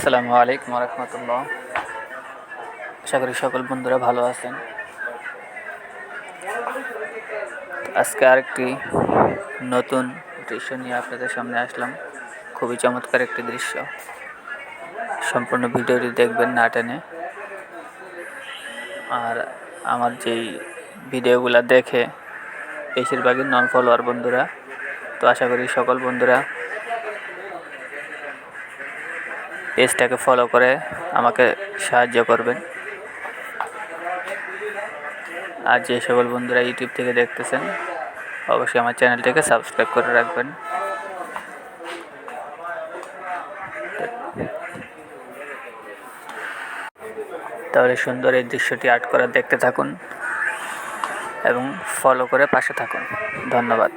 আসসালামু আলাইকুম রহমতুল্লাহ। আশা করি সকল বন্ধুরা ভালো আছেন। আজকে আরেকটি নতুন দৃশ্য নিয়ে আপনাদের সামনে আসলাম। খুবই চমৎকার একটি দৃশ্য। সম্পূর্ণ ভিডিওটি দেখবেন না টেনে। আর আমার যেই ভিডিওগুলো দেখে বেশিরভাগই নন ফলোয়ার বন্ধুরা, তো আশা করি সকল বন্ধুরা পেজটাকে ফলো করে আমাকে সাহায্য করবেন। আর যে সকল বন্ধুরা ইউটিউব থেকে দেখতেছেন অবশ্যই আমার চ্যানেলটাকে সাবস্ক্রাইব করে রাখবেন। তাহলে সুন্দর এই দৃশ্যটি আর্ট করা দেখতে থাকুন এবং ফলো করে পাশে থাকুন। ধন্যবাদ।